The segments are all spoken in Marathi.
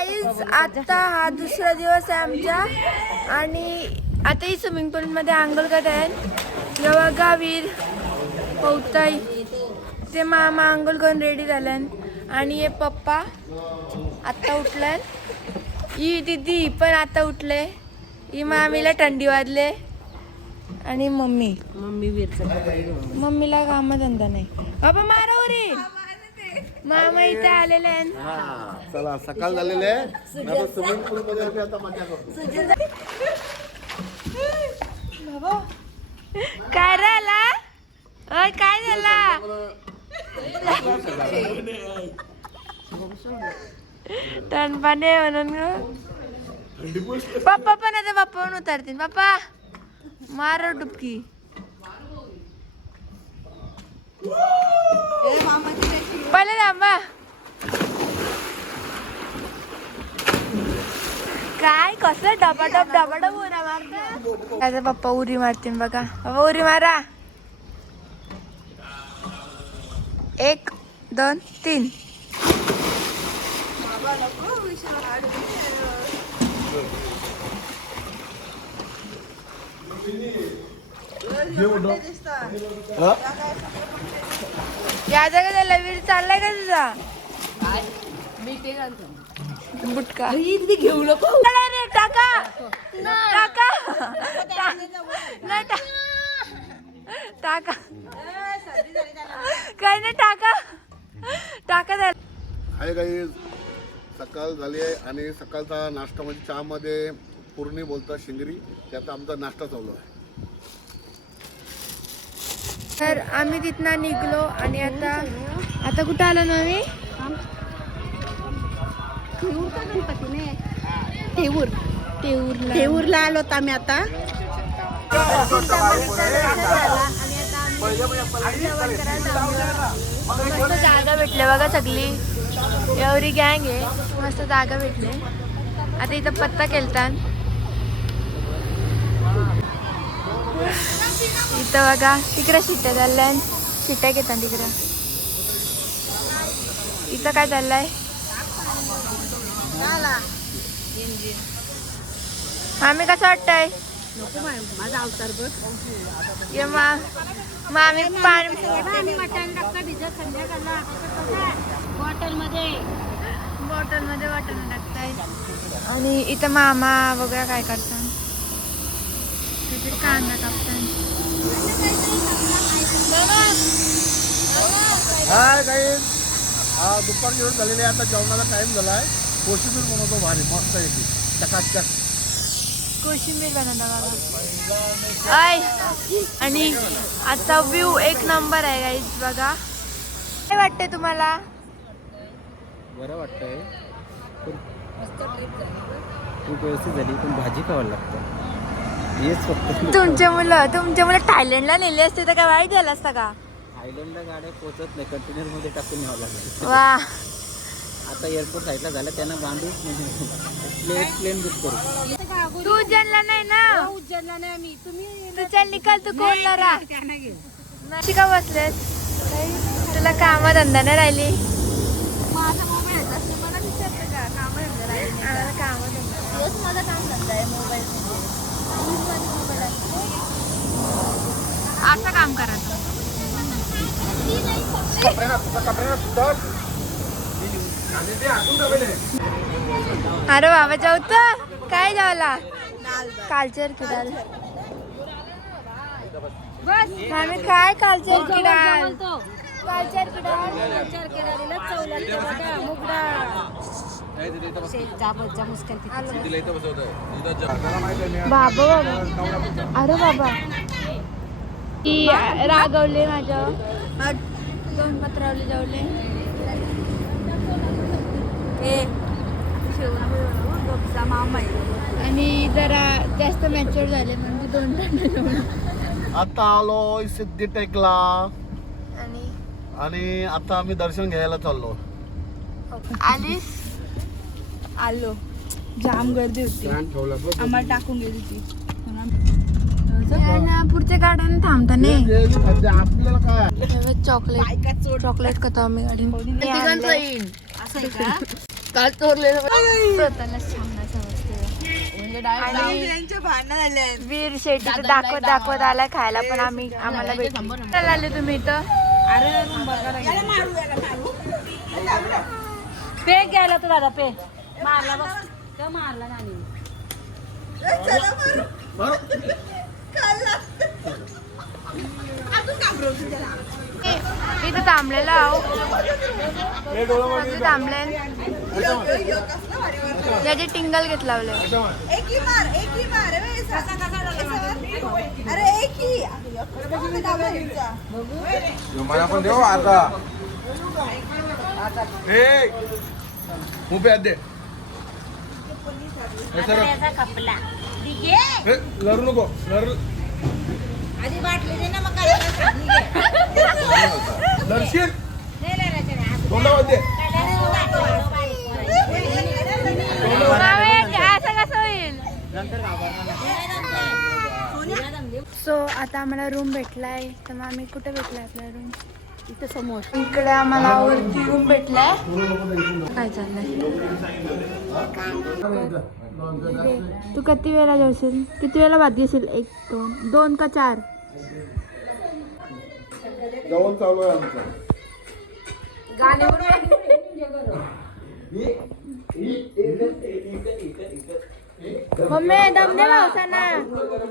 गाईज आता हा दुसरा दिवस आहे आमचा आणि आता ही स्विमिंग पूल मध्ये आंघोळ करत आहेत. बघा वीर पौताई ते मामा आंघोळ करून रेडी झाल्यान आणि हे पप्पा आता उठल्यान. ही दीदी पण आता उठले. ही मामीला थंडी वाजले आणि मम्मीला कामधंदा नाही. बाबा मारा रे मामा इथे आलेले आहेत. चला सकाळ झालेले आहे. स्विमिंग पूल मध्ये आता मजा करतो. काय राहिला ओय काय झाला तणपाने म्हणून पप्पा पण आता पप्पा पण उतरतील. पप्पा मारो डुबकी. पहिले थांबा काय कसं डबाडब उड्या मारता. माझा पप्पा उरी मारतील बघा. बाबा उरी मारा. 1 2 3. या जागा वीर चाललाय का तुझा बुटका घेऊ नको रे. टाका टाका टाका काय नाही टाका टाका झालं. हाय गाईज सकाळ झाली आहे आणि सकाळचा नाश्ता म्हणजे चहामध्ये पूर्णी बोलतात शिंगरी. त्याचा आमचा नाश्ता चालू आहे. तर आम्ही तिथनं निघलो आणि आता कुठं आलो ना आम्ही तेऊरला आलो आम्ही आता. मस्त जागा भेटले बघा. सगळी एवढी गँग आहे. मस्त जागा भेटले. आता इथं पत्ता केलतात. इथं बघा तिकडे शिट्ट्या चालल्या. शिट्ट्या घेतात तिकडं. इथं काय चाललंय आम्ही कसं वाटतंय माझा अवतार बघ. ये मामी पाणी मटण टाकता भिजत संध्याकाळला बॉटलमध्ये वाटण टाकताय. आणि इथं मामा वगैरे काय करतात. काहीतरी कांदा कापतात. हाय गाईज दुपार जेवण झालेले आहे. आता जेवणाचा टाइम झाला आहे. कोशिंबीर बनवतो भारी मस्त येते चकाचक. कोशिंबीर बनवता बघा. आणि आता व्ह्यू 1 नंबर आहे गाईज बघा. काय वाटतंय तुम्हाला. बरं वाटतंय. खूप व्यवस्थित झाली पण भाजी खावायला लागतं. हेच फक्त तुमचे मुलं थायलंडला नेले असते तर काय वाईट झालं असतं का. थायलंडला गाड्या पोहोचत नाही. कंटेनरमध्ये टाकून न्यावं लागलं. वा आता एअरपोर्ट साईडला झालं त्यांना बांधू प्लेन बुक करू. तू उज्जैनला नाही ना. उज्जैनला नाही आम्ही. तुम्ही तू चल निकाल. तू कोणला राहा का बसलेस. तुला काम धंदा नाही राहिली. माझा मोबाईल मला विचारते का काम माझा काम धंदा आहे मोबाईल. असं काम करायचं. अरे बाबा जाऊत काय जावला कालचर की डाल. आम्ही काय कालचर की डाल. कालचर की डाल. बाबा अरे बाबा ती रागवले माझ्यावर. 2 पत्रावले जावले. आणि जरा जास्त मॅच्युअर झाले म्हणजे 2 आता आलो सिद्धी टेकला आणि आता आम्ही दर्शन घ्यायला चाललो. आलो. जाम गर्दी होती. आम्हाला टाकून गेली ती. पुढच्या गाड्याने थांबता नाही. आपल्याला काय चॉकलेट खातो आम्ही गाडी. असं आहे का. काल चोरलेलं स्वतःलाच छान समजते आणि त्यांचे भांडण झाले वीर शेट्टी दाखवत आलाय खायला पण आम्हाला भेटलं आले तुम्ही इथं पे घ्यायला तो दादा पे मारला बस तो मारला नाही इथं थांबलेला आहो थांबले याचे टिंगल घेत लावले मला पण देऊ आता मुंबई दे कपला लरू नको लरू आधी बाटली दे ना मग लरशील तोंडामध्ये असं कसं होईल सो आता आम्हाला रूम भेटलाय तर मग आम्ही कुठे भेटलाय आपला रूम इथं समोर इकडे आम्हाला वरती रूम भेटलाय काय चाललंय तू किती वेळा जेवशील किती वेळा भात घेशील 1 2 2 का 4 जेवण चालू आहे आमचं मम्मी दम दे पावसाना तर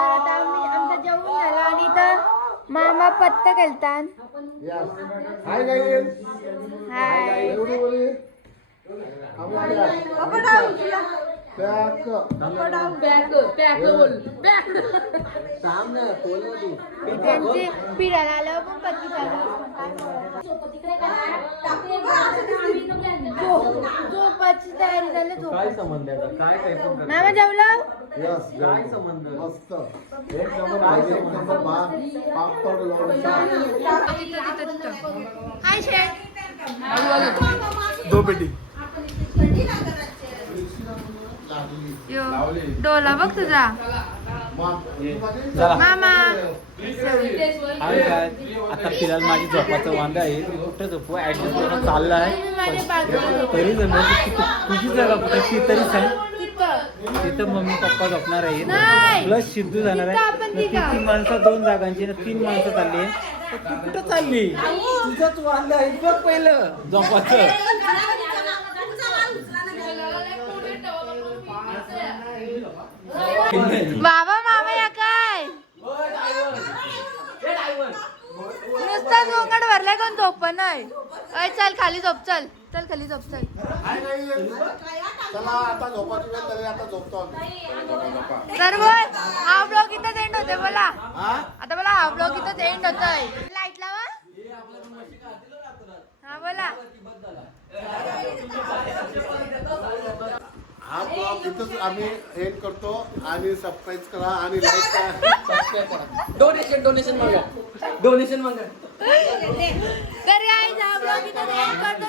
आता आमचं जेवण झालं आणि तर मामा पत्ता खेळतात हाय गाईज हाय त्यांची फिरायला आल्यावर पण पत्ती चालू झोपाची तयारी झाली काय संबंध आहे आता? काय मामा जेवलं काय संबंध मस्त एक नंबर पापड लोणचं हाय शेठ दो पेटी यो डोला बघ तुझा चला मामा आणि काय आता फिरायला माझी झोपाचं वांदा आहे मी कुठं झोपू ऍडजस्ट करून चाललं आहे तरी जमलं तुझी जागा कुठे ती तरी सांग तिथं मम्मी पप्पा झोपणार नाही. आहे प्लस सिद्धू जाणार तिथं आपण आहे तिघं. 3 माणसं 2 जागांची ना 3 माणसं चालली आहे तर तू कुठं चालली तुझंच वांदा आहे बघ पहिलं झोपाचं बाबा मामा या काय नुसता गोंगाट भरलाय कोण झोप नाही अय चल खाली झोप चल चल खाली झोप चल हाय गाईज चला आता झोपाची वेळ झाली आता झोपतो आम्ही तर बोल हा ब्लॉग इथंच एंड होते बोला आता बोला हा ब्लॉग इथंच एंड होतोय लाईट लावा हा बोला हा ब्लॉग इथंच आम्ही एंड करतो आणि सबस्क्राईब करा आणि लाईक करा डोनेशन मागा तर guys, हा ब्लॉग इथंच एंड करतो